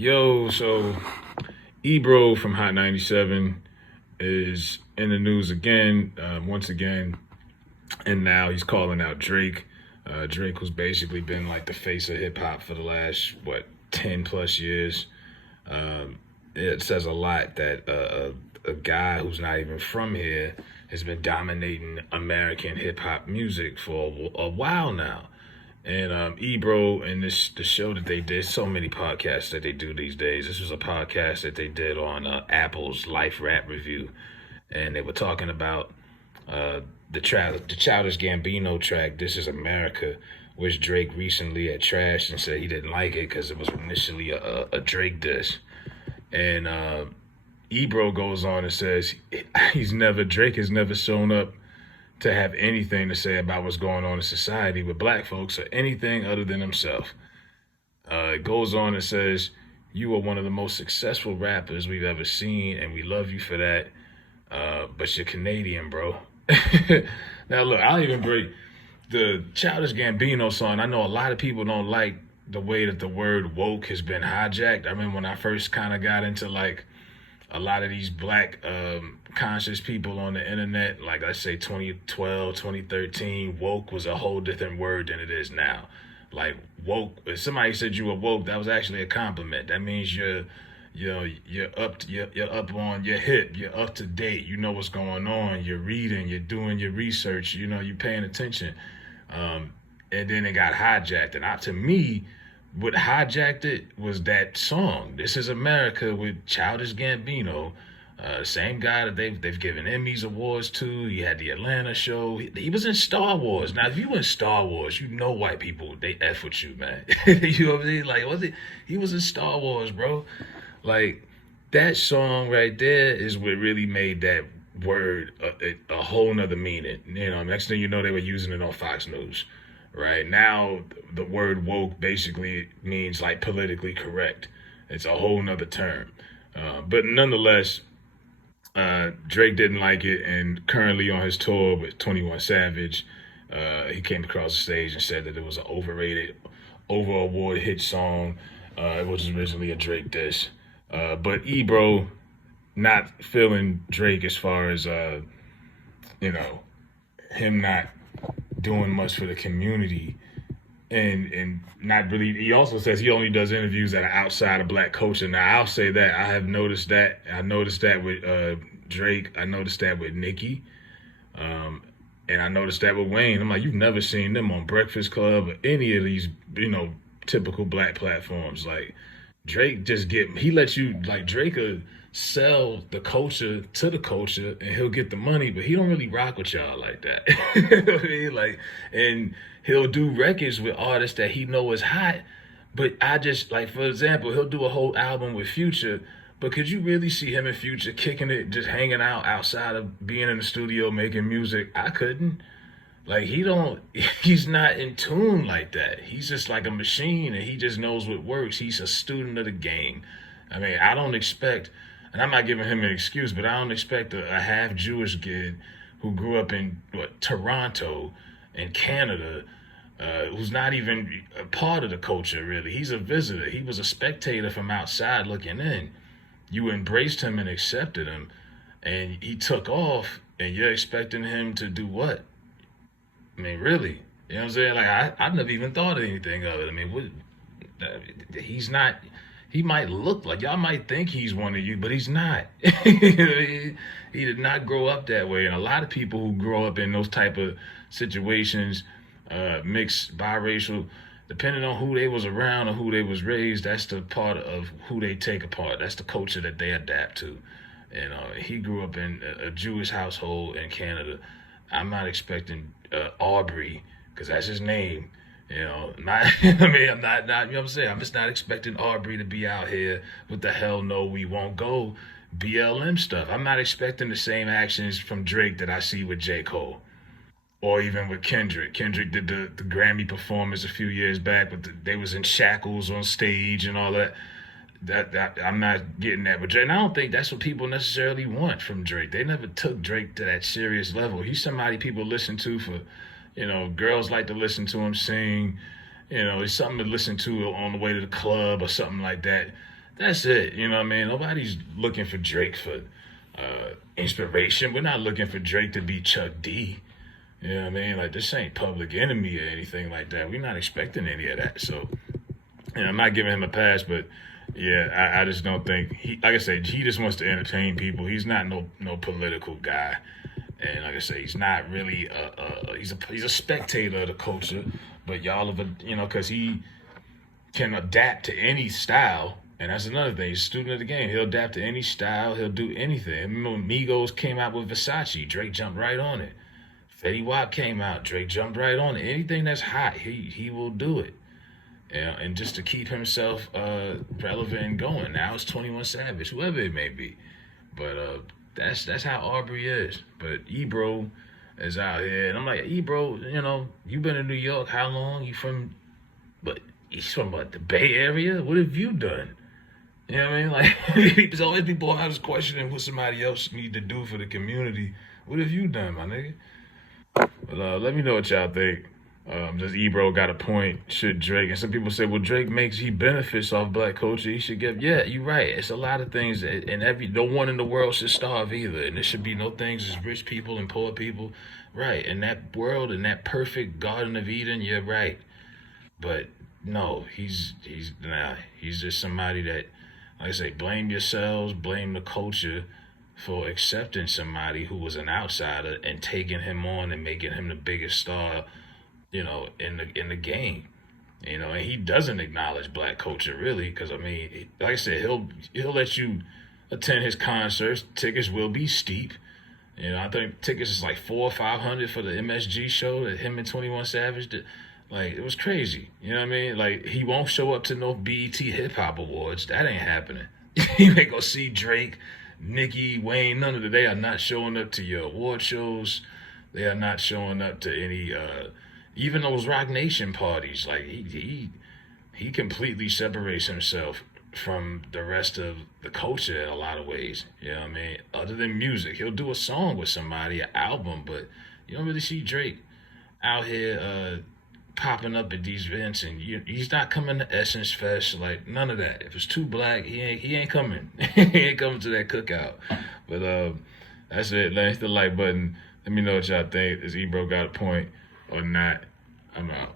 So Ebro from Hot 97 is in the news again, once again, and now he's calling out Drake. Drake, who's basically been like the face of hip hop for the last, 10 plus years. It says a lot that a guy who's not even from here has been dominating American hip hop music for a while now. And Ebro and the show that they did, so many podcasts that they do these days. This was a podcast that they did on Apple's Life Rap Review, and they were talking about the Childish Gambino track "This Is America," which Drake recently had trashed and said he didn't like it because it was initially a Drake diss. And Ebro goes on and says Drake has never shown up to have anything to say about what's going on in society with black folks or anything other than himself. It goes on and says, "You are one of the most successful rappers we've ever seen, and we love you for that. But you're Canadian, bro." Now, look, I'll even break the Childish Gambino song. I know a lot of people don't like the way that the word woke has been hijacked. I remember when I first kind of got into like a lot of these black conscious people on the internet, like I say 2012, 2013, woke was a whole different word than it is now. Like woke, if somebody said you were woke, that was actually a compliment. That means you're up on your hip, you're up to date, you know what's going on, you're reading, you're doing your research, you're paying attention. And then it got hijacked. And to me, what hijacked it was that song, "This Is America" with Childish Gambino, same guy that they've given Emmys awards to. He had the Atlanta show. He was in Star Wars. Now, if you in Star Wars, you know white people, they F with you, man. You know what I mean? Like, he was in Star Wars, bro. Like, that song right there is what really made that word a whole nother meaning. Next thing you know, they were using it on Fox News. Right now, the word woke basically means like politically correct. It's a whole nother term. But nonetheless, Drake didn't like it, and currently on his tour with 21 Savage, he came across the stage and said that it was an overrated, over award hit song. It was originally a Drake diss. But Ebro not feeling Drake as far as, him not doing much for the community, and not really. He also says he only does interviews that are outside of black culture. Now, I'll say that I have noticed that. I noticed that with Drake. I noticed that with Nicki, and I noticed that with Wayne. I'm like, you've never seen them on Breakfast Club or any of these, typical black platforms. Like, Drake he lets you, like, Drake will sell the culture to the culture and he'll get the money, but he don't really rock with y'all like that. You know what I mean? Like, and he'll do records with artists that he know is hot, but I just, like, for example, he'll do a whole album with Future, but could you really see him and Future kicking it, just hanging out outside of being in the studio making music? I couldn't. Like, he's not in tune like that. He's just like a machine, and he just knows what works. He's a student of the game. I mean, I don't expect, and I'm not giving him an excuse, but I don't expect a half Jewish kid who grew up in Toronto in Canada, who's not even a part of the culture, really. He's a visitor. He was a spectator from outside looking in. You embraced him and accepted him, and he took off, and you're expecting him to do what? I mean, really, you know what I'm saying? Like, I've never even thought of anything of it. I mean, he's not, he might look like, y'all might think he's one of you, but he's not. He did not grow up that way. And a lot of people who grow up in those type of situations, mixed, biracial, depending on who they was around or who they was raised, that's the part of who they take apart. That's the culture that they adapt to. And he grew up in a Jewish household in Canada. I'm not expecting Aubrey, because that's his name. Not, I mean, I'm not, you know what I'm saying? I'm just not expecting Aubrey to be out here with the hell no, we won't go BLM stuff. I'm not expecting the same actions from Drake that I see with J. Cole, or even with Kendrick. Kendrick did the Grammy performance a few years back, but they was in shackles on stage and all that. That I'm not getting that. But Drake, and I don't think that's what people necessarily want from Drake. They never took Drake to that serious level. He's somebody people listen to for, girls like to listen to him sing. It's something to listen to on the way to the club or something like that. That's it. You know what I mean? Nobody's looking for Drake for inspiration. We're not looking for Drake to be Chuck D. You know what I mean? Like, this ain't Public Enemy or anything like that. We're not expecting any of that. So, I'm not giving him a pass, but yeah, I just don't think he. Like I said, he just wants to entertain people. He's not no political guy, and like I say, he's not really he's a spectator of the culture. But y'all have because he can adapt to any style. And that's another thing. He's a student of the game. He'll adapt to any style. He'll do anything. Remember when Migos came out with Versace, Drake jumped right on it. Fetty Wap came out, Drake jumped right on it. Anything that's hot, he will do it. And just to keep himself relevant and going. Now it's 21 Savage, whoever it may be. But that's how Aubrey is. But Ebro is out here, and I'm like, Ebro, you been in New York how long? You from? But he's from what, the Bay Area? What have you done? You know what I mean? Like, there's always people always questioning what somebody else need to do for the community. What have you done, my nigga? But let me know what y'all think. Does Ebro got a point? Should Drake? And some people say, well, he benefits off black culture. He should give. Yeah, you're right. It's a lot of things, and no one in the world should starve either. And there should be no things as rich people and poor people. Right. In that world, in that perfect Garden of Eden, you're right. But no, he's just somebody that, like I say, blame yourselves, blame the culture for accepting somebody who was an outsider and taking him on and making him the biggest star, in the game. And he doesn't acknowledge black culture really, because I mean, like I said, he'll let you attend his concerts. Tickets will be steep. I think tickets is like 400 or 500 for the MSG show that him and 21 Savage did. Like, it was crazy. You know what I mean? Like, he won't show up to no BET Hip Hop Awards. That ain't happening. You ain't gonna see Drake, Nicki, Wayne, none of them. They are not showing up to your award shows. They are not showing up to any, even those Rock Nation parties. Like, he completely separates himself from the rest of the culture in a lot of ways. You know what I mean? Other than music, he'll do a song with somebody, an album, but you don't really see Drake out here popping up at these events, and he's not coming to Essence Fest, like none of that. If it's too black, he ain't coming. He ain't coming to that cookout. But that's it. Hit the like button. Let me know what y'all think. Is Ebro got a point or not? I'm out.